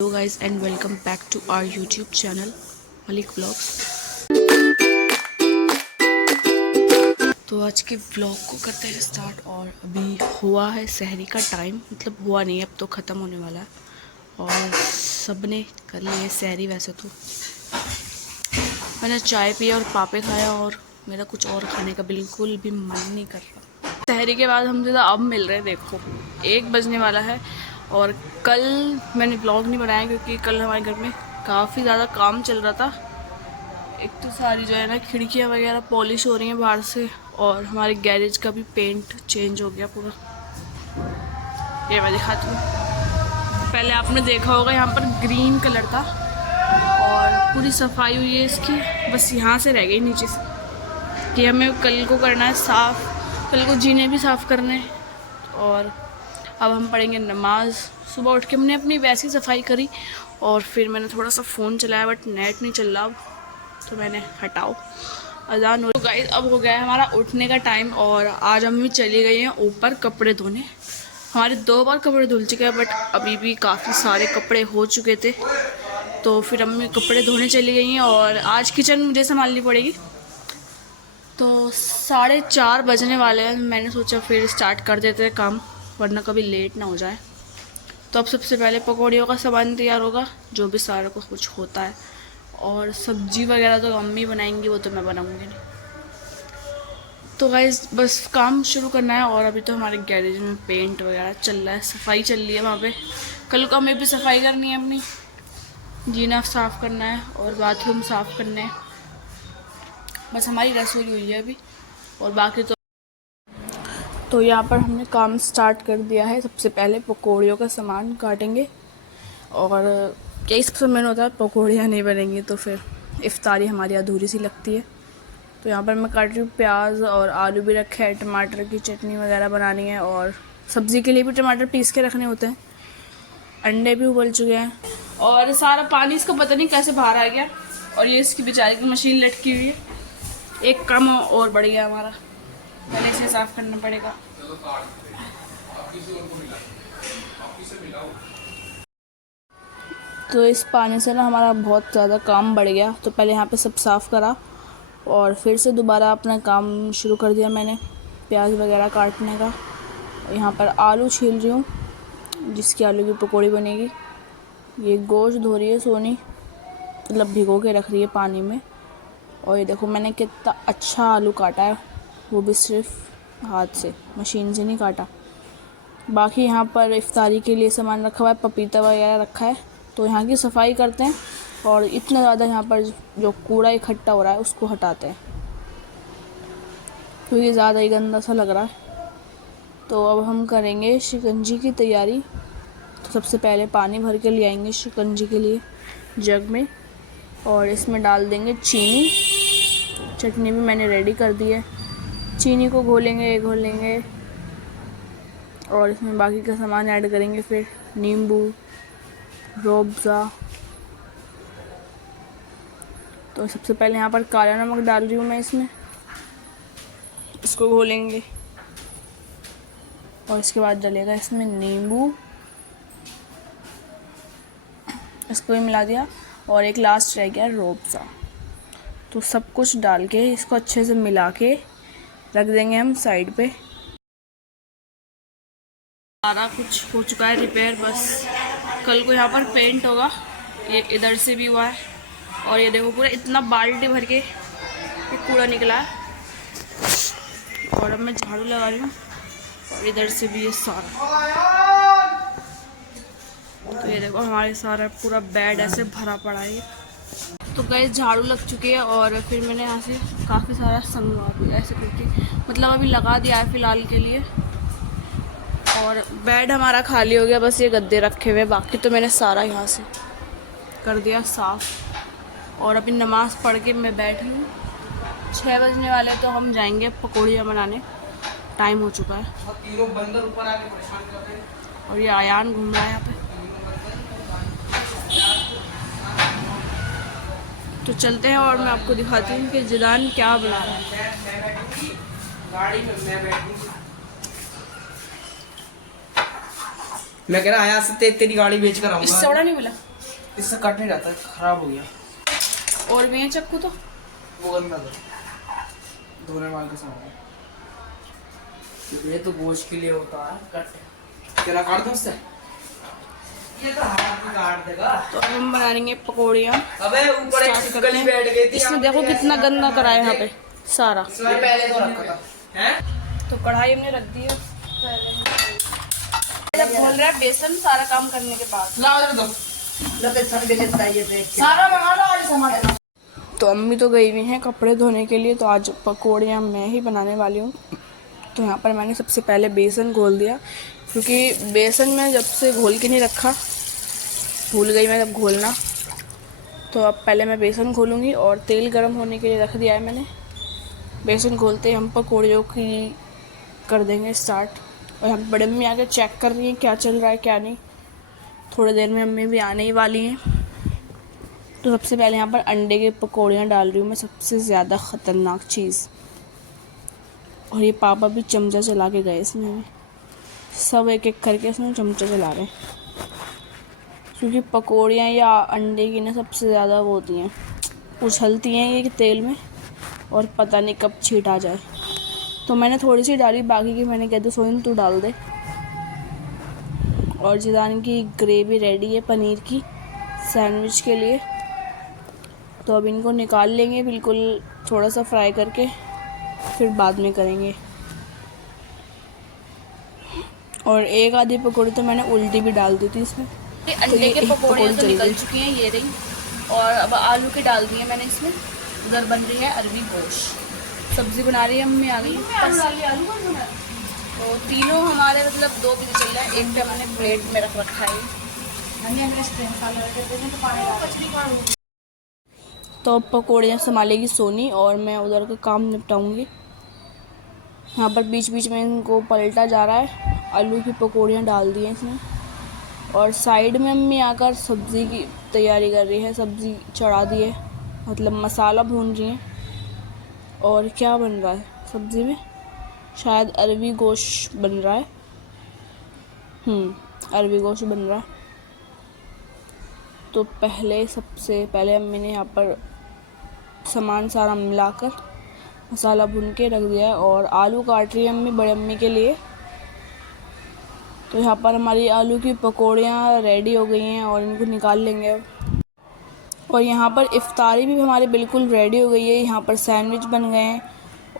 Hello guys and welcome back to our YouTube channel Malik vlogs. तो आज के vlog को करते हैं स्टार्ट। और अभी हुआ है सहरी का टाइम, मतलब हुआ नहीं, अब तो ख़त्म होने वाला है और सब ने कर ली है सहरी। वैसे तो मैंने चाय पिया और पापे खाया और मेरा कुछ और खाने का बिल्कुल भी मन नहीं कर रहा। सहरी के बाद हम ज़्यादा अब मिल रहे हैं, देखो 1 बजने वाला है। और कल मैंने ब्लॉग नहीं बनाया क्योंकि कल हमारे घर में काफ़ी ज़्यादा काम चल रहा था। एक तो सारी जो है ना खिड़कियाँ वगैरह पॉलिश हो रही हैं बाहर से, और हमारे गैरेज का भी पेंट चेंज हो गया पूरा। ये मैं दिखाती हूँ। पहले आपने देखा होगा यहाँ पर ग्रीन कलर था और पूरी सफाई हुई है इसकी, बस यहाँ से रह गई नीचे से कि हमें कल को करना है साफ़। कल को जीने भी साफ़ करने हैं। और अब हम पढ़ेंगे नमाज। सुबह उठ के हमने अपनी वैसी सफाई करी और फिर मैंने थोड़ा सा फ़ोन चलाया, बट नेट नहीं चल रहा अब, तो मैंने हटाओ अजान हो। गाइस अब हो गया है हमारा उठने का टाइम और आज अम्मी चली गई हैं ऊपर कपड़े धोने। हमारे 2 बार कपड़े धुल चुके हैं, बट अभी भी काफ़ी सारे कपड़े हो चुके थे, तो फिर अम्मी कपड़े धोने चली गई हैं और आज किचन मुझे संभालनी पड़ेगी। तो 4:30 बजने वाले हैं। मैंने सोचा फिर स्टार्ट कर देते हैं काम, वरना कभी लेट ना हो जाए। तो अब सबसे पहले पकौड़ियों का सामान तैयार होगा, जो भी सारा कुछ होता है, और सब्जी वगैरह तो अम्मी बनाएंगी, वो तो मैं बनाऊंगी नहीं। तो गाइस बस काम शुरू करना है। और अभी तो हमारे गैरेज में पेंट वगैरह चल रहा है, सफाई चल रही है वहाँ पे। कल को हमें भी सफाई करनी है, अपनी जीना साफ़ करना है और बाथरूम साफ़ करने हैं। बस हमारी रसोई हुई है अभी, और बाकी तो यहाँ पर हमने काम स्टार्ट कर दिया है। सबसे पहले पकौड़ियों का सामान काटेंगे, और कई समय होता है पकौड़ियाँ नहीं बनेंगी तो फिर इफ्तारी हमारी अधूरी सी लगती है। तो यहाँ पर मैं काट रही हूँ प्याज, और आलू भी रखे हैं, टमाटर की चटनी वगैरह बनानी है, और सब्ज़ी के लिए भी टमाटर पीस के रखने होते हैं। अंडे भी उबल चुके हैं और सारा पानी इसको पता नहीं कैसे बाहर आ गया। और ये इसकी बेचारी की मशीन लटकी हुई है। एक काम और बढ़ गया हमारा, पहले इसे साफ़ करना पड़ेगा। तो इस पानी से ना हमारा बहुत ज़्यादा काम बढ़ गया, तो पहले यहाँ पे सब साफ़ करा और फिर से दोबारा अपना काम शुरू कर दिया मैंने प्याज वगैरह काटने का। यहाँ पर आलू छील रही हूँ, जिसकी आलू की पकौड़ी बनेगी। ये गोश्त धो रही है सोनी, मतलब भिगो के रख रही है पानी में। और ये देखो मैंने कितना अच्छा आलू काटा है, वो भी सिर्फ हाथ से, मशीन से नहीं काटा। बाकी यहाँ पर इफ्तारी के लिए सामान रखा हुआ है, पपीता वगैरह रखा है। तो यहाँ की सफाई करते हैं और इतना ज़्यादा यहाँ पर जो कूड़ा इकट्ठा हो रहा है उसको हटाते हैं, क्योंकि ज़्यादा ही गंदा सा लग रहा है। तो अब हम करेंगे शिकंजी की तैयारी। तो सबसे पहले पानी भर के ले आएंगे शिकंजी के लिए जग में, और इसमें डाल देंगे चीनी। चटनी भी मैंने रेडी कर दी है। चीनी को घोलेंगे और इसमें बाकी का सामान ऐड करेंगे, फिर नींबू, रूअफ़ज़ा। तो सबसे पहले यहाँ पर काला नमक डाल रही हूँ मैं इसमें, इसको घोलेंगे। और इसके बाद डलेगा इसमें नींबू, इसको भी मिला दिया, और एक लास्ट रह गया रूअफ़ज़ा। तो सब कुछ डाल के इसको अच्छे से मिला के रख देंगे हम साइड पे। सारा कुछ हो चुका है रिपेयर, बस कल को यहाँ पर पेंट होगा। ये इधर से भी हुआ है, और ये देखो पूरा इतना बाल्टी भर के ये कूड़ा निकला है। और अब मैं झाड़ू लगा रही हूँ, और इधर से भी ये सारा। तो ये देखो हमारे सारा पूरा बेड ऐसे भरा पड़ा है। तो गैस झाड़ू लग चुकी है, और फिर मैंने यहाँ से काफ़ी सारा संगवा दिया ऐसे करके, मतलब अभी लगा दिया है फ़िलहाल के लिए। और बेड हमारा खाली हो गया, बस ये गद्दे रखे हुए, बाकी तो मैंने सारा यहाँ से कर दिया साफ़। और अभी नमाज़ पढ़ के मैं बैठी हूँ। 6 बजने वाले, तो हम जाएंगे पकौड़ियाँ बनाने, टाइम हो चुका है। और ये आयान घूम रहा है यहाँ पे। तो चलते हैं और मैं आपको दिखाती हूँ कि जिदान क्या बना रहा है। मैं कह रहा आया से तेरी गाड़ी बेच कर आऊंगा। इससे बड़ा नहीं मिला। इससे कट नहीं जाता, खराब हो गया। और भी है चक्कू तो वो गंदा था, धोने वाले का सामान। ये तो गोश्त के लिए होता है। कट तेरा काट दो उससे, ये तो हाथ में काट देगा। तो अब हम बनाएंगे पकौड़ियाँ। अबे ऊपर एक गली बैठ गई थी, इसमें देखो कितना गंदा करा है यहाँ पे सारा। ये पहले तो रखा था हैं। तो कढ़ाई हमने रख दी है पहले। जब घोल रहा है बेसन सारा काम करने के बाद। लाओ इधर दो, सारा मंगा लो आज सामान। तो अम्मी तो गई हुई हैं कपड़े धोने के लिए, तो आज पकौड़ियाँ मैं ही बनाने वाली हूँ। तो यहाँ पर मैंने सबसे पहले बेसन घोल दिया, क्योंकि बेसन में जब से घोल के नहीं रखा, भूल गई मैं जब घोलना। तो अब पहले मैं बेसन घोलूँगी और तेल गरम होने के लिए रख दिया है मैंने। बेसन घोलते हम पकौड़ियों की कर देंगे स्टार्ट। और हम बड़े मम्मी आके चेक कर रही हैं क्या चल रहा है क्या नहीं। थोड़ी देर में अम्मी भी आने ही वाली हैं। तो सबसे पहले यहाँ पर अंडे के पकौड़ियाँ डाल रही हूँ मैं, सबसे ज़्यादा ख़तरनाक चीज़। और ये पापा भी चमचा चला के गए इसमें भी, सब एक एक करके इसमें चमचा चला रहे हैं, क्योंकि पकौड़ियाँ या अंडे की ना सबसे ज़्यादा वो होती हैं, उछलती हैं ये तेल में और पता नहीं कब छीट आ जाए। तो मैंने थोड़ी सी डाली, बाकी की मैंने कह दो सोइन तू डाल दे। और जिदान की ग्रेवी रेडी है पनीर की सैंडविच के लिए। तो अब इनको निकाल लेंगे बिल्कुल थोड़ा सा फ्राई करके, फिर बाद में करेंगे। और एक आधी पकौड़ी तो मैंने उल्टी भी डाल दी थी इसमें। अंडे के पकौड़े तो निकल चुकी हैं, ये रही। और अब आलू के डाल दिए मैंने इसमें। उधर बन रही है अरबी गोश्त, सब्जी बना रही है मम्मी आ गई। तो तीनों हमारे मतलब 2 बजे चल रहा है, एक पे हमने प्लेट में रख रखा है। तो अब पकौड़ियाँ संभालेगी सोनी और मैं उधर का काम निपटाऊंगी। यहाँ पर बीच बीच में इनको पलटा जा रहा है। आलू की पकौड़ियाँ डाल दी हैं इसमें। और साइड में मम्मी आकर सब्ज़ी की तैयारी कर रही है, सब्ज़ी चढ़ा दी है, मतलब मसाला भून रही हैं। और क्या बन रहा है सब्ज़ी में, शायद अरबी गोश्त बन रहा है। अरबी गोश्त बन रहा है। तो सबसे पहले अम्मी ने यहाँ पर सामान सारा मिलाकर मसाला भून के रख दिया है। और आलू काट रही है अम्मी बड़े अम्मी के लिए। तो यहाँ पर हमारी आलू की पकौड़ियाँ रेडी हो गई हैं और इनको निकाल लेंगे अब। और यहाँ पर इफ्तारी भी हमारी बिल्कुल रेडी हो गई है। यहाँ पर सैंडविच बन गए हैं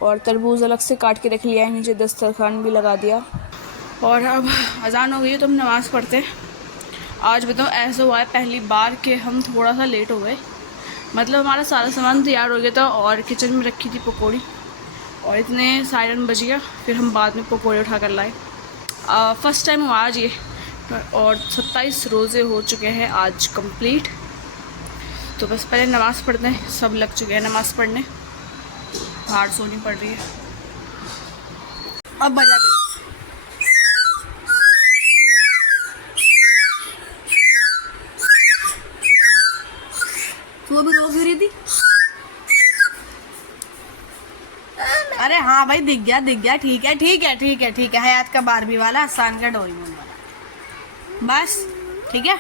और तरबूज अलग से काट के रख लिया है, नीचे दस्तरखान भी लगा दिया। और अब अजान हो गई है तो हम नमाज़ पढ़ते हैं। आज बताओ ऐसा हुआ है पहली बार कि हम थोड़ा सा लेट हो गए। मतलब हमारा सारा सामान तैयार हो गया था और किचन में रखी थी पकौड़ी, और इतने 9:30 बज गया। फिर हम बाद में पकौड़े उठा कर लाए। फ़र्स्ट टाइम हुआ आज ये। और 27 रोज़े हो चुके हैं आज कंप्लीट। तो बस पहले नमाज़ पढ़ते हैं, सब लग चुके हैं नमाज़ पढ़ने। बाहर सोनी पड़ रही है। अब बजा के तू भी रो रही थी। अरे हाँ भाई दिख गया। ठीक है। हयात का बारबी वाला, हसान का डोरेमोन वाला, बस ठीक है।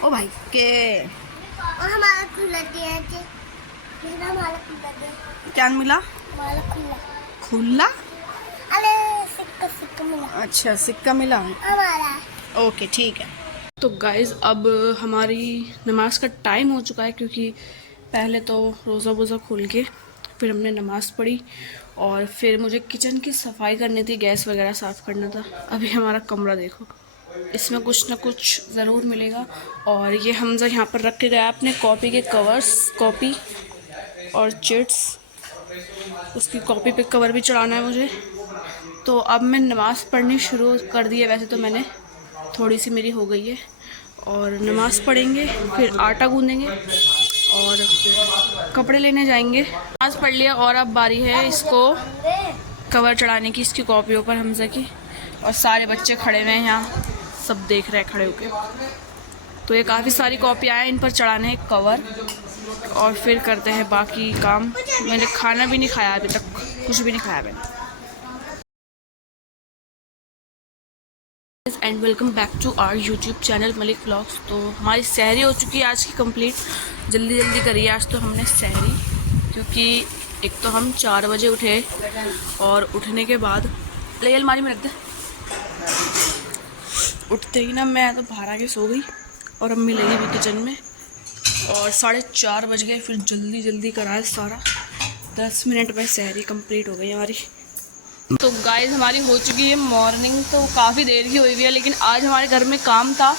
ओ भाई के हमारा खुला दिया क्या मिला? खुला? अरे सिक्का मिला। अच्छा सिक्का मिला हमारा। ओके ठीक है। तो गाइज़ अब हमारी नमाज का टाइम हो चुका है, क्योंकि पहले तो रोज़ा वोज़ा खोल के फिर हमने नमाज़ पढ़ी और फिर मुझे किचन की सफाई करनी थी, गैस वगैरह साफ़ करना था। अभी हमारा कमरा देखो, इसमें कुछ ना कुछ ज़रूर मिलेगा। और ये हमजा यहाँ पर रख के गया अपने कॉपी के कवर्स, कॉपी और चिट्स, उसकी कॉपी पे कवर भी चढ़ाना है मुझे। तो अब मैं नमाज़ पढ़नी शुरू कर दी है। वैसे तो मैंने थोड़ी सी मेरी हो गई है। और नमाज़ पढ़ेंगे, फिर आटा गूँधेंगे और कपड़े लेने जाएंगे। नमाज़ पढ़ लिया और अब बारी है इसको कवर चढ़ाने की, इसकी कॉपियों पर हमजा की। और सारे बच्चे खड़े हुए हैं यहाँ, सब देख रहे हैं खड़े होके। तो ये काफ़ी सारी कॉपियाँ हैं, इन पर चढ़ाने हैं कवर और फिर करते हैं बाकी काम। मैंने खाना भी नहीं खाया अभी तक, कुछ भी नहीं खाया मैंने। And welcome back to our YouTube channel Malik vlogs. तो हमारी सहरी हो चुकी है आज की कंप्लीट। जल्दी जल्दी करी है आज तो हमने सहरी, क्योंकि एक तो हम 4 बजे उठे और उठने के बाद ले अलमारी में रख दे। उठते ही ना मैं तो बाहर आके सो गई और अम्मी लगी हुई किचन में और 4:30 बज गए। फिर जल्दी जल्दी कराया सारा, 10 मिनट में सहरी कंप्लीट हो गई हमारी। तो गाइस हमारी हो चुकी है मॉर्निंग, तो काफ़ी देर की हुई है, लेकिन आज हमारे घर में काम था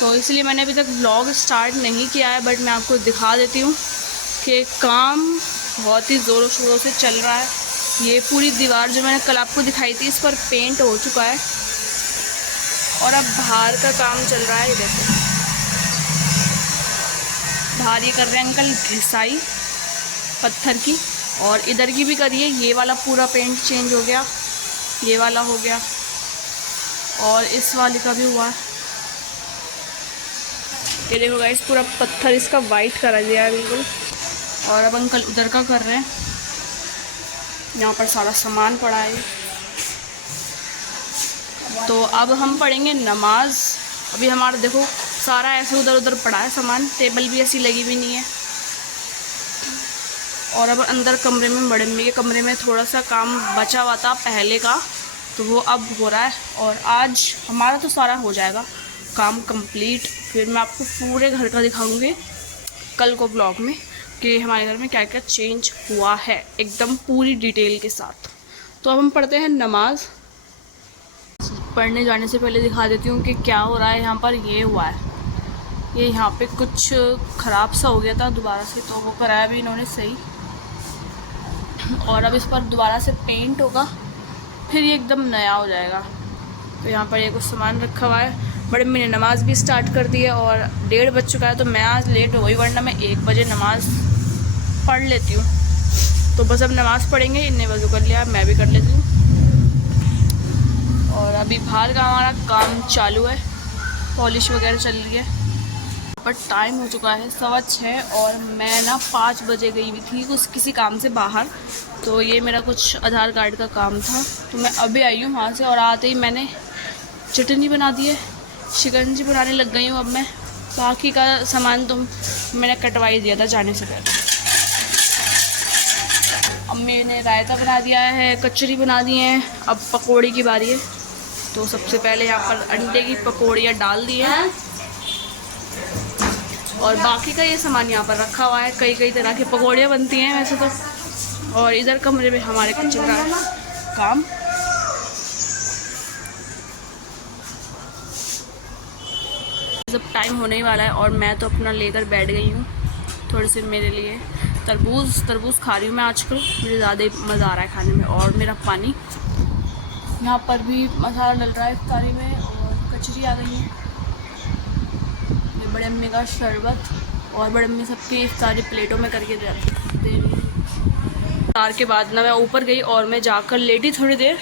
तो इसलिए मैंने अभी तक व्लॉग स्टार्ट नहीं किया है। बट मैं आपको दिखा देती हूँ कि काम बहुत ही ज़ोरों शोरों से चल रहा है। ये पूरी दीवार जो मैंने कल आपको दिखाई थी, इस पर पेंट हो चुका है और अब बाहर का काम चल रहा है। ये देखो बाहर ये कर रहे हैं अंकल घिसाई पत्थर की, और इधर की भी करिए। ये वाला पूरा पेंट चेंज हो गया, ये वाला हो गया और इस वाले का भी हुआ। ये देखो गाइस पूरा पत्थर इसका वाइट करा दिया है बिल्कुल। और अब अंकल उधर का कर रहे हैं, यहाँ पर सारा सामान पड़ा है। तो अब हम पढ़ेंगे नमाज। अभी हमारा देखो सारा ऐसे उधर उधर पड़ा है सामान, टेबल भी ऐसी लगी भी नहीं है। और अब अंदर कमरे में, बड़े मम्मी के कमरे में थोड़ा सा काम बचा हुआ था पहले का, तो वो अब हो रहा है और आज हमारा तो सारा हो जाएगा काम कंप्लीट। फिर मैं आपको पूरे घर का दिखाऊंगी कल को ब्लॉग में कि हमारे घर में क्या क्या चेंज हुआ है, एकदम पूरी डिटेल के साथ। तो अब हम पढ़ते हैं नमाज। पढ़ने जाने से पहले दिखा देती हूँ कि क्या हो रहा है यहाँ पर। ये हुआ है, ये यहाँ पे कुछ ख़राब सा हो गया था दोबारा से, तो वो कराया भी इन्होंने सही। और अब इस पर दोबारा से पेंट होगा, फिर ये एकदम नया हो जाएगा। तो यहाँ पर ये कुछ सामान रखा हुआ है। बड़े मम्मी ने नमाज़ भी स्टार्ट कर दी है और 1:30 बज चुका है, तो मैं आज लेट हो गई, वरना मैं 1 बजे नमाज़ पढ़ लेती हूँ। तो बस अब नमाज़ पढ़ेंगे, इन्हें वज़ू कर लिया, मैं भी कर लेती हूँ। और अभी बाहर का हमारा काम चालू है, पॉलिश वगैरह चल रही है। पर टाइम हो चुका है 6:15 और मैं ना 5 बजे गई हुई थी किसी काम से बाहर। तो ये मेरा कुछ आधार कार्ड का काम था, तो मैं अभी आई हूँ वहाँ से। और आते ही मैंने चटनी बना दी है, शिकंजी बनाने लग गई हूँ अब मैं। बाकी का सामान तो मैंने कटवा ही दिया था जाने से पहले। अम्मी ने रायता बना दिया है, कचौरी बना दी है, अब पकौड़ी की बारी है। तो सबसे पहले यहाँ पर अंडे की पकौड़ियाँ डाल दी हैं और बाकी का ये सामान यहाँ पर रखा हुआ है। कई तरह की पकौड़ियाँ बनती हैं वैसे तो। और इधर कमरे में हमारे चल रहा है काम। जब टाइम होने ही वाला है और मैं तो अपना लेकर बैठ गई हूँ थोड़े से मेरे लिए तरबूज खा रही हूँ मैं आजकल, मुझे ज़्यादा मज़ा आ रहा है खाने में। और मेरा पानी, यहाँ पर भी मसाला डल रहा है इफ्तारी में और कचौरी आ गई है। बड़े अम्मी का शरबत और बड़े अम्मी सबकी इफ्तारी प्लेटों में करके दे रही है। इफ्तार के बाद ना मैं ऊपर गई और मैं जाकर लेटी थोड़ी देर।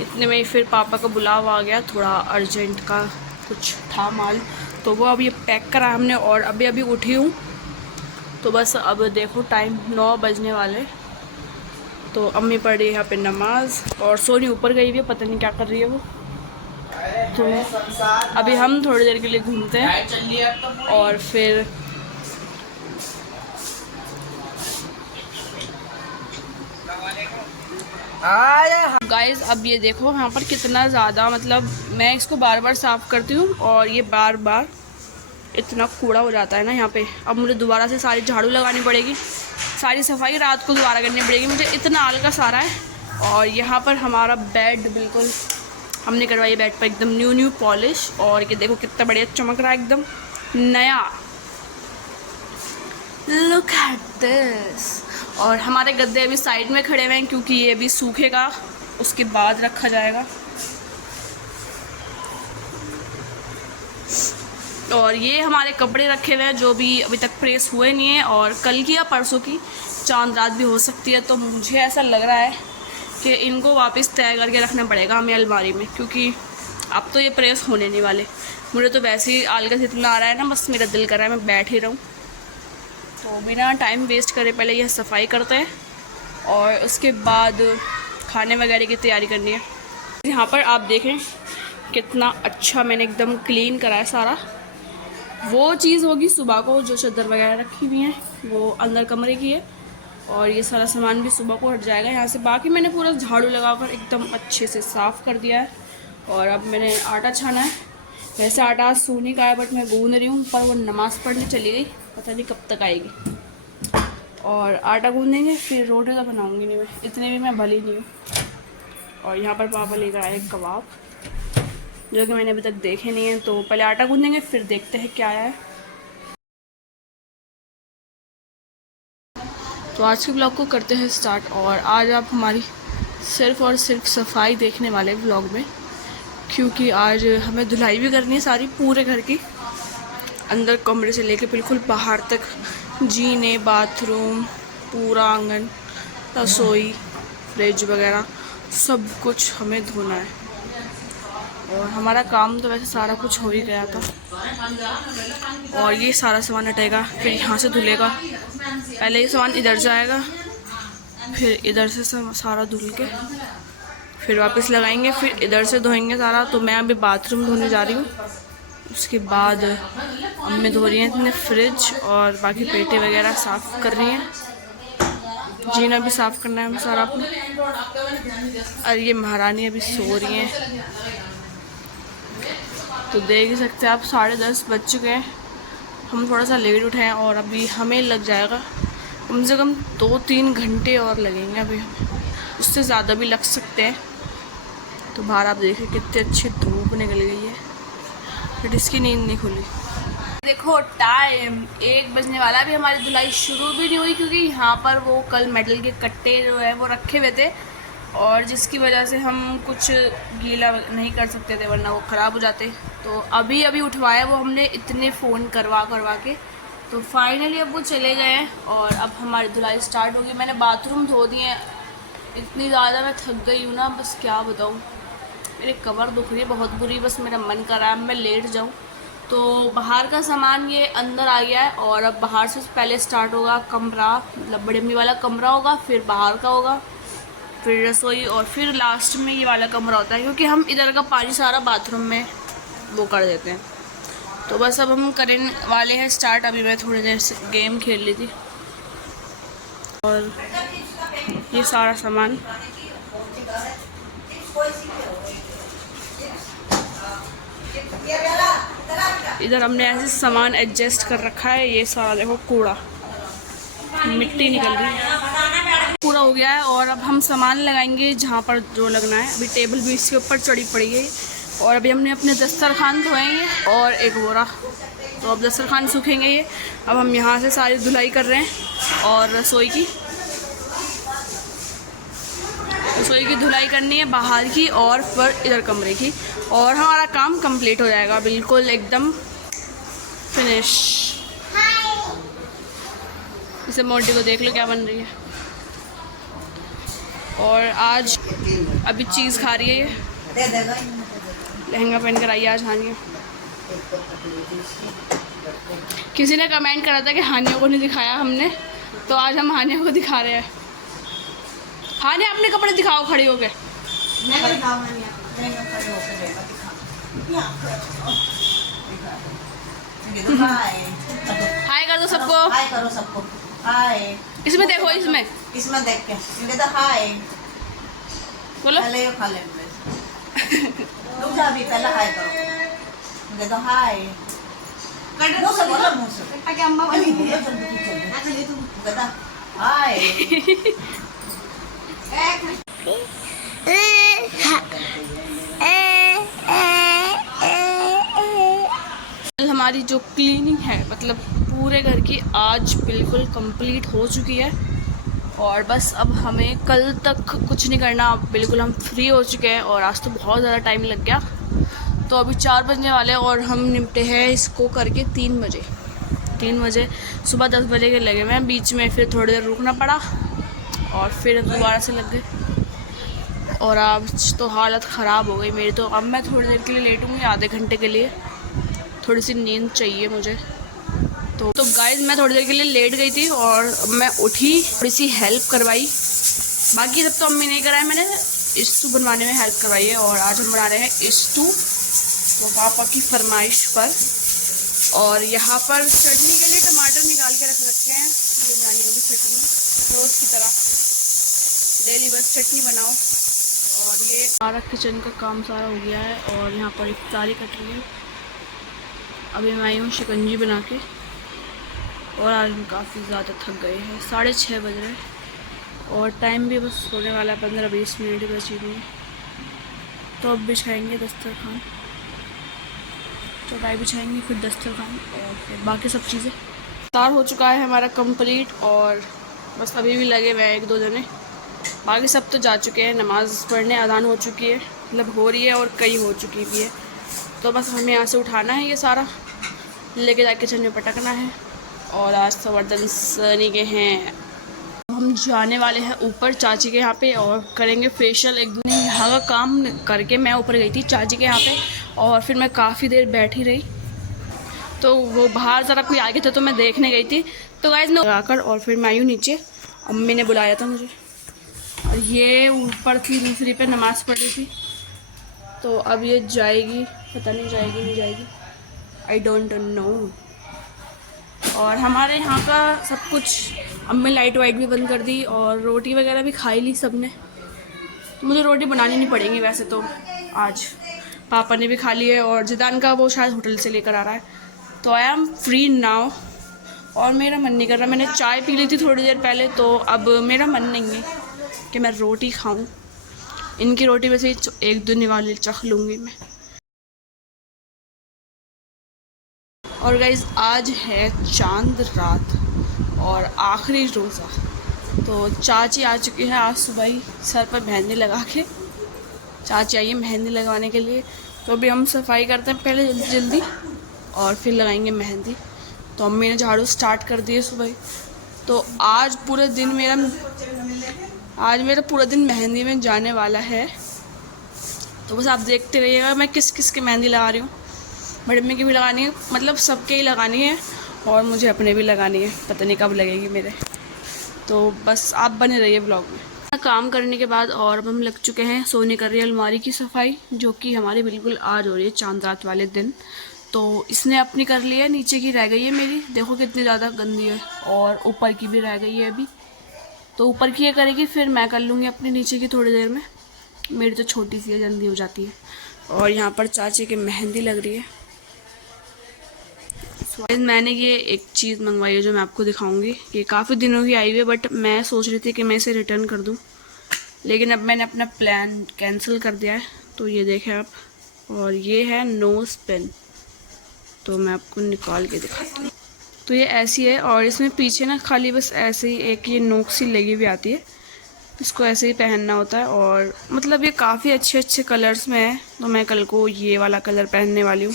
इतने में फिर पापा का बुलावा आ गया, थोड़ा अर्जेंट का कुछ था माल, तो वो अब ये पैक करा हमने और अभी उठी हूँ। तो बस अब देखो टाइम 9 बजने वाले। तो अम्मी पढ़ रही है यहाँ पे नमाज और सोनी ऊपर गई हुई है, पता नहीं क्या कर रही है वो। तो अभी हम थोड़ी देर के लिए घूमते हैं और फिर गाइस अब ये देखो यहाँ पर कितना ज़्यादा, मतलब मैं इसको बार बार साफ़ करती हूँ और ये बार बार इतना कूड़ा हो जाता है ना यहाँ पे। अब मुझे दोबारा से सारी झाड़ू लगानी पड़ेगी, सारी सफाई रात को दोबारा करनी पड़ेगी, मुझे इतना आलस आ रहा है। और यहाँ पर हमारा बेड बिल्कुल हमने करवाई, बेड पर एकदम न्यू पॉलिश। और ये देखो कितना बढ़िया चमक रहा है, एकदम नया। Look at this. और हमारे गद्दे अभी साइड में खड़े हुए हैं क्योंकि ये अभी सूखेगा, उसके बाद रखा जाएगा। और ये हमारे कपड़े रखे हुए हैं जो भी अभी तक प्रेस हुए नहीं हैं, और कल की या परसों की चांद रात भी हो सकती है। तो मुझे ऐसा लग रहा है कि इनको वापस तय करके रखना पड़ेगा हमें अलमारी में, क्योंकि अब तो ये प्रेस होने नहीं वाले। मुझे तो वैसे ही आलस इतना आ रहा है ना, बस मेरा दिल कर रहा है मैं बैठ ही रहूँ। तो बिना टाइम वेस्ट करे पहले यह सफाई करते हैं और उसके बाद खाने वगैरह की तैयारी करनी है। यहाँ पर आप देखें कितना अच्छा मैंने एकदम क्लीन करा है सारा। वो चीज़ होगी सुबह को, जो चादर वगैरह रखी हुई हैं वो अंदर कमरे की है, और ये सारा सामान भी सुबह को हट जाएगा यहाँ से। बाकी मैंने पूरा झाड़ू लगाकर एकदम अच्छे से साफ़ कर दिया है। और अब मैंने आटा छाना है। वैसे आटा आज सोने का है, बट मैं गूंद रही हूँ, पर वो नमाज़ पढ़ने चली गई, पता नहीं कब तक आएगी। और आटा गूंदेंगे फिर रोटी तो बनाऊँगी नहीं मैं, इतने भी मैं भली नहीं हूँ। और यहाँ पर पापा लेकर आए कबाब, जो कि मैंने अभी तक देखे नहीं हैं। तो पहले आटा गूंदेंगे फिर देखते हैं क्या आया है। तो आज के ब्लॉग को करते हैं स्टार्ट। और आज आप हमारी सिर्फ़ और सिर्फ सफाई देखने वाले ब्लॉग में, क्योंकि आज हमें धुलाई भी करनी है सारी पूरे घर की, अंदर कमरे से लेके बिल्कुल बाहर तक, जीने, बाथरूम, पूरा आंगन, रसोई, फ्रिज वगैरह सब कुछ हमें धोना है। और हमारा काम तो वैसे सारा कुछ हो ही गया था। और ये सारा सामान हटेगा, फिर यहाँ से धुलेगा। पहले ये सामान इधर जाएगा, फिर इधर से सारा धुल के फिर वापस लगाएंगे, फिर इधर से धोएंगे सारा। तो मैं अभी बाथरूम धोने जा रही हूँ। उसके बाद अम्मी धो रही हैं इतने फ्रिज, और बाकी पेटे वगैरह साफ़ कर रही हैं। जीना भी साफ़ करना है हमें सारा अपना। और ये महारानी अभी सो रही हैं। तो देख ही सकते हैं आप, 10:30 बज चुके हैं। हम थोड़ा सा लेट उठे हैं और अभी हमें लग जाएगा कम से कम 2-3 घंटे और लगेंगे अभी हमें, उससे ज़्यादा भी लग सकते हैं। तो बाहर आप देखें कितनी अच्छी धूप निकल गई है, बट इसकी नींद नहीं खुली। देखो टाइम 1 बजने वाला, भी हमारी धुलाई शुरू भी नहीं हुई, क्योंकि यहाँ पर वो कल मेटल के कट्टे जो है वो रखे हुए थे, और जिसकी वजह से हम कुछ गीला नहीं कर सकते थे, वरना वो ख़राब हो जाते। तो अभी उठवाया वो हमने, इतने फ़ोन करवा के। तो फाइनली अब वो चले गए हैं, और अब हमारी धुलाई स्टार्ट होगी। मैंने बाथरूम धो दिए हैं, इतनी ज़्यादा मैं थक गई हूँ ना, बस क्या बताऊँ। मेरी कमर दुख रही है बहुत बुरी, बस मेरा मन कर रहा है मैं लेट जाऊँ। तो बाहर का सामान ये अंदर आ गया है, और अब बाहर से पहले स्टार्ट होगा कमरा, मतलब बड़ी अम्मी वाला कमरा होगा, फिर बाहर का होगा, फिर रसोई, और फिर लास्ट में ये वाला कमरा होता है, क्योंकि हम इधर का पानी सारा बाथरूम में वो कर देते हैं। तो बस अब हम करने वाले हैं स्टार्ट। अभी मैं थोड़ी देर से गेम खेल ली थी। और ये सारा सामान इधर हमने ऐसे सामान एडजस्ट कर रखा है। ये सारा देखो कूड़ा, मिट्टी निकल रही है, पूरा हो गया है। और अब हम सामान लगाएंगे जहाँ पर जो लगना है। अभी टेबल भी इसके ऊपर चढ़ी पड़ी है, और अभी हमने अपने दस्तरखान धोएंगे और एक बोरा। तो अब दस्तरखान सूखेंगे ये। अब हम यहाँ से सारी धुलाई कर रहे हैं, और रसोई की धुलाई करनी है, बाहर की, और फिर इधर कमरे की, और हमारा काम कंप्लीट हो जाएगा बिल्कुल एकदम फिनिश। इसे मोटी को देख लो क्या बन रही है। और आज अभी चीज़ खा रही है ये, लहंगा पहन कर आई है आज हानिया। किसी ने कमेंट करा था कि हानिया को नहीं दिखाया हमने, तो आज हम हानिया को दिखा रहे हैं। हानिया अपने कपड़े दिखाओ खड़ी होके। हाय कर दो सबको, हाय करो सबको, हाय। इसमें देखो, इसमें देख के मुझे तो हाय बोलो। पहले ये खा ले रुक जा, अभी पहले हाय करो, मुझे तो हाय मुंह से बोलो, मुंह से ताकि अम्मा वाली बोलो जल्दी चल तू बता हाय। हमारी जो क्लीनिंग है, मतलब पूरे घर की, आज बिल्कुल कंप्लीट हो चुकी है। और बस अब हमें कल तक कुछ नहीं करना, बिल्कुल हम फ्री हो चुके हैं। और आज तो बहुत ज़्यादा टाइम लग गया। तो अभी 4 बजने वाले हैं, और हम निपटे हैं इसको करके 3 बजे। सुबह 10 बजे के लगे हुए, बीच में फिर थोड़ी देर रुकना पड़ा, और फिर दोबारा से लग गए। और आज तो हालत ख़राब हो गई मेरी। तो अब मैं थोड़ी देर के लिए लेटूँगी, आधे घंटे के लिए, थोड़ी सी नींद चाहिए मुझे। तो गाइस मैं थोड़ी देर के लिए लेट गई थी, और मैं उठी, थोड़ी सी हेल्प करवाई। बाकी सब तो अम्मी नहीं कराया, मैंने स्टू बनवाने में हेल्प करवाई है। और आज हम बना रहे हैं स्टू। वो पापा की फरमाइश पर। और यहाँ पर चटनी के लिए टमाटर निकाल के रख रखे हैं, बिरयानी वाली चटनी रोज़ की तरह डेली बस चटनी बनाओ। और ये सारा किचन का काम सारा हो गया है और यहाँ पर इफ्तारी कट रही है। अभी मैं आई हूँ शिकंजी बना के और आज हम काफ़ी ज़्यादा थक गए हैं। 6:30 बज रहे हैं और टाइम भी बस होने वाला है, 15-20 मिनट ही बची हुई है। तो अब बिछाएंगे दस्तरखान, चटाई बिछाएंगे, फिर दस्तरखान और फिर बाकी सब चीज़ें। इफ्तार हो चुका है हमारा कंप्लीट और बस अभी भी लगे हुए हैं 1-2 जने, बाकी सब तो जा चुके हैं नमाज़ पढ़ने। अजान हो चुकी है, मतलब हो रही है और कई हो चुकी भी है। तो बस हमें यहाँ से उठाना है, ये सारा लेके जाके किचन में पटकना है। और आज तो बर्तन सनी के हैं। हम जाने वाले हैं ऊपर चाची के यहाँ पे और करेंगे फेशियल। एक दिन यहाँ का काम करके मैं ऊपर गई थी चाची के यहाँ पे और फिर मैं काफ़ी देर बैठी रही, तो वो बाहर ज़रा कोई आगे था तो मैं देखने गई थी। तो गाइस मैं आकर और फिर मैं आई हूँ नीचे, अम्मी ने बुलाया था मुझे और ये ऊपर थी दूसरी पे नमाज़ पढ़ रही थी। तो अब ये जाएगी, पता नहीं जाएगी नहीं जाएगी, आई डोंट नो। और हमारे यहाँ का सब कुछ, अम्मी लाइट वाइट भी बंद कर दी और रोटी वगैरह भी खाई ली सबने। तो मुझे रोटी बनानी नहीं पड़ेगी वैसे तो, आज पापा ने भी खा ली है और जिदान का वो शायद होटल से लेकर आ रहा है। तो आई एम फ्री नाउ और मेरा मन नहीं कर रहा। मैंने चाय पी ली थी थोड़ी देर पहले, तो अब मेरा मन नहीं है कि मैं रोटी खाऊं। इनकी रोटी में से 1-2 निवाले चख लूँगी मैं। और गाइज़ आज है चांद रात और आखिरी रोज़ा। तो चाची आ चुकी है आज सुबह ही सर पर मेहंदी लगा के। चाची आई है मेहंदी लगाने के लिए। तो अभी हम सफाई करते हैं पहले जल्दी जल्दी और फिर लगाएंगे मेहंदी। तो अम्मी ने झाड़ू स्टार्ट कर दिए सुबह ही। तो आज मेरा पूरा दिन मेहंदी में जाने वाला है। तो बस आप देखते रहिएगा मैं किस किस की मेहंदी लगा रही हूँ। बड़े अम्मी की भी लगानी है, मतलब सबके ही लगानी है और मुझे अपने भी लगानी है, पता नहीं कब लगेगी मेरे। तो बस आप बने रहिए ब्लॉग में। काम करने के बाद और अब हम लग चुके हैं सोने कर रही है अलमारी की सफाई, जो कि हमारी बिल्कुल आज हो रही है चांद रात वाले दिन। तो इसने अपनी कर ली है, नीचे की रह गई है मेरी, देखो कितनी ज़्यादा गंदी है, और ऊपर की भी रह गई है अभी। तो ऊपर की ये करेगी, फिर मैं कर लूँगी अपनी नीचे की थोड़ी देर में। मेरी तो छोटी सी है, जल्दी हो जाती है। और यहाँ पर चाची की मेहंदी लग रही है। मैंने ये एक चीज़ मंगवाई है जो मैं आपको दिखाऊंगी। ये काफ़ी दिनों की आई हुई है, बट मैं सोच रही थी कि मैं इसे रिटर्न कर दूं, लेकिन अब मैंने अपना प्लान कैंसिल कर दिया है। तो ये देखें आप, और ये है नोज़ पेन। तो मैं आपको निकाल के दिखाती हूँ। तो ये ऐसी है और इसमें पीछे ना खाली बस ऐसे ही एक ये नोक सी लगी हुई आती है, इसको ऐसे ही पहनना होता है। और मतलब ये काफ़ी अच्छे अच्छे कलर्स में है। तो मैं कल को ये वाला कलर पहनने वाली हूँ,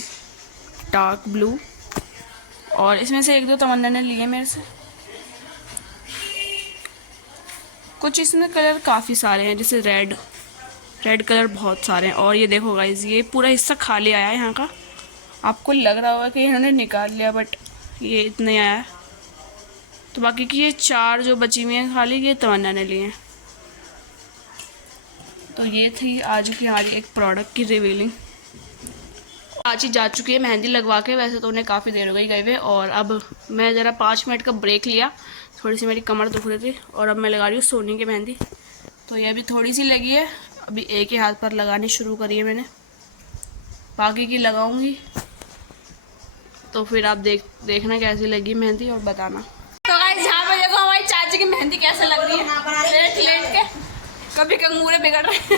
डार्क ब्लू। और इसमें से 1-2 तमन्ना ने लिए मेरे से। कुछ इसमें कलर काफ़ी सारे हैं, जैसे रेड कलर बहुत सारे हैं। और ये देखो गाइस, ये पूरा हिस्सा खाली आया है यहाँ का। आपको लग रहा होगा कि इन्होंने निकाल लिया, बट ये इतना ही आया है। तो बाकी की ये 4 जो बची हुई हैं खाली, ये तमन्ना ने लिए हैं। तो ये थी आज की हमारी एक प्रोडक्ट की रिवीलिंग। चाची जा चुकी है मेहंदी लगवा के, वैसे तो उन्हें काफ़ी देर हो गई गए हुए। और अब मैं ज़रा 5 मिनट का ब्रेक लिया, थोड़ी सी मेरी कमर दुख रही थी। और अब मैं लगा रही हूँ सोनी की मेहंदी। तो ये अभी थोड़ी सी लगी है, अभी एक ही हाथ पर लगानी शुरू करी है मैंने, बाकी की लगाऊंगी। तो फिर आप देखना कैसी लगी मेहंदी और बताना। तो गाइस यहाँ पे देखो हमारी चाची की मेहंदी कैसे लग रही है, लेट के कभी कंगूरे बिगड़ रहे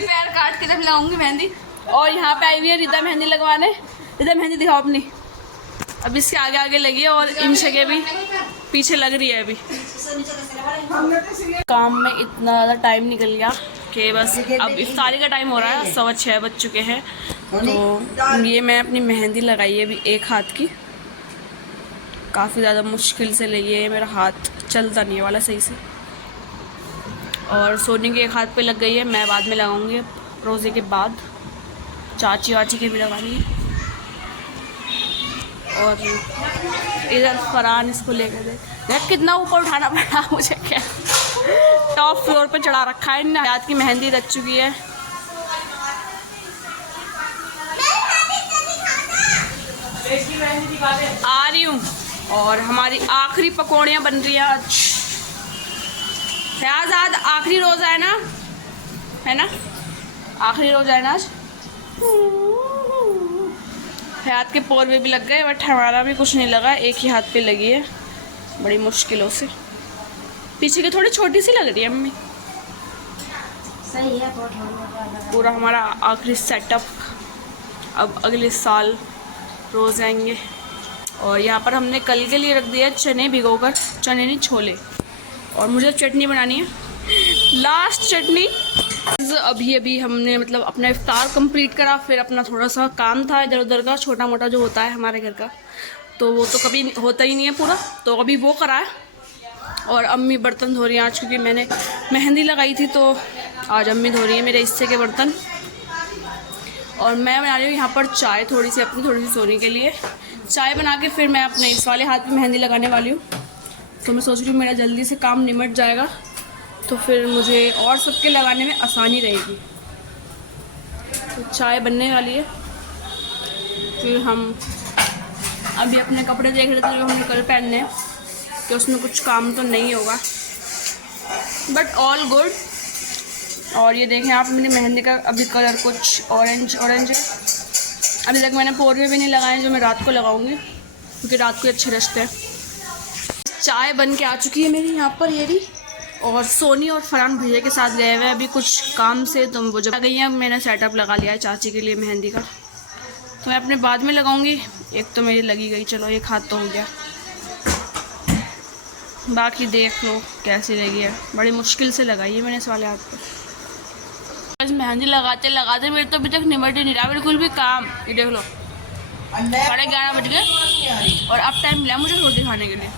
पैर काट के जब लगाऊंगी मेहंदी। और यहाँ पे आई हुई है रिदा मेहंदी लगवाने। रिदा मेहंदी दिखाओ अपनी। अब इसके आगे आगे लगी है और इन जगह भी पीछे लग रही है। अभी काम में इतना ज़्यादा टाइम निकल गया कि बस अब इफ्तारी का टाइम हो रहा है, 6:15 बज चुके हैं। तो ये मैं अपनी मेहंदी लगाई है अभी एक हाथ की, काफ़ी ज़्यादा मुश्किल से लगी है, मेरा हाथ चलता नहीं है वाला सही से। और सोने के एक हाथ पे लग गई है, मैं बाद में लगाऊंगी रोज़े के बाद। चाची वाची के भी लगानी है। और इधर फरहान इसको लेकर देख कितना ऊपर उठाना पड़ा मुझे, क्या टॉप फ्लोर पे चढ़ा रखा है इनने। हयात की मेहंदी रच चुकी है। आ रही हूँ। और हमारी आखिरी पकौड़ियाँ बन रही हैं आज। फयाज आज आखिरी रोज़ा है ना, आखिरी रोज़ा है ना आज। हाथ के पोर में भी लग गए, बट हमारा भी कुछ नहीं लगा, एक ही हाथ पे लगी है बड़ी मुश्किलों से। पीछे की थोड़ी छोटी सी लग रही है मम्मी। सही है। पूरा हमारा आखिरी सेटअप। अब अगले साल रोज़ आएंगे। और यहाँ पर हमने कल के लिए रख दिया चने भिगोकर, चने नहीं छोले। और मुझे चटनी बनानी है, लास्ट चटनी। अभी हमने मतलब अपना इफ्तार कंप्लीट करा, फिर अपना थोड़ा सा काम था इधर उधर का, छोटा मोटा जो होता है हमारे घर का, तो वो तो कभी होता ही नहीं है पूरा, तो अभी वो करा है। और अम्मी बर्तन धो रही हैं आज, क्योंकि मैंने मेहंदी लगाई थी तो आज अम्मी धो रही है मेरे हिस्से के बर्तन। और मैं बना रही हूँ यहाँ पर चाय, थोड़ी सी सोने के लिए चाय बना के फिर मैं अपने इस वाले हाथ पे मेहंदी लगाने वाली हूँ। तो मैं सोच रही हूँ मेरा जल्दी से काम निमट जाएगा, तो फिर मुझे और सबके लगाने में आसानी रहेगी। तो चाय बनने वाली है। फिर हम अभी अपने कपड़े देख रहे थे जो हमने कल पहनने हैं, कि उसमें कुछ काम तो नहीं होगा, बट ऑल गुड। और ये देखें आप, मेरी मेहंदी का अभी कलर कुछ ऑरेंज है। अभी तक मैंने पोर में भी नहीं लगाए, जो मैं रात को लगाऊंगी, क्योंकि रात को अच्छे रचते हैं। चाय बन के आ चुकी है मेरी यहाँ पर, ये रही। और सोनी और फरहान भैया के साथ गए हुए अभी कुछ काम से, तो वो जब आ गई हैं मैंने सेटअप लगा लिया है चाची के लिए मेहंदी का। तो मैं अपने बाद में लगाऊंगी। एक तो मेरी लगी गई, चलो एक हाथ तो हो गया, बाकी देख लो कैसी लगी है। बड़ी मुश्किल से लगाई है मैंने इस वाले हाथ पर। मेहंदी लगाते लगाते मेरे तो अभी तक निमट ही नहीं रहा बिल्कुल भी काम। ये देख लो 11:30 बज गए और अब टाइम मिला मुझे रोटी खाने के लिए।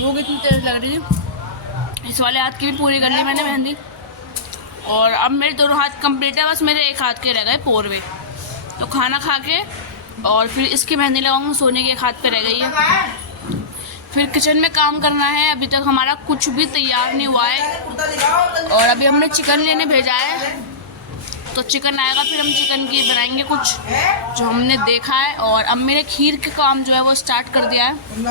वो कितनी तेज लग रही थी। इस वाले हाथ की भी पूरी कर ली मैंने मेहंदी। और अब मेरे दोनों हाथ कंप्लीट है, बस मेरे एक हाथ के रह गए पोरवे। तो खाना खा के और फिर इसकी मेहंदी लगाऊंगी, सोने के एक हाथ पे रह गई है। फिर किचन में काम करना है, अभी तक हमारा कुछ भी तैयार नहीं हुआ है। और अभी हमने चिकन लेने भेजा है, तो चिकन आएगा फिर हम चिकन की बनाएंगे कुछ जो हमने देखा है। और अब मेरे खीर का काम जो है वो स्टार्ट कर दिया है।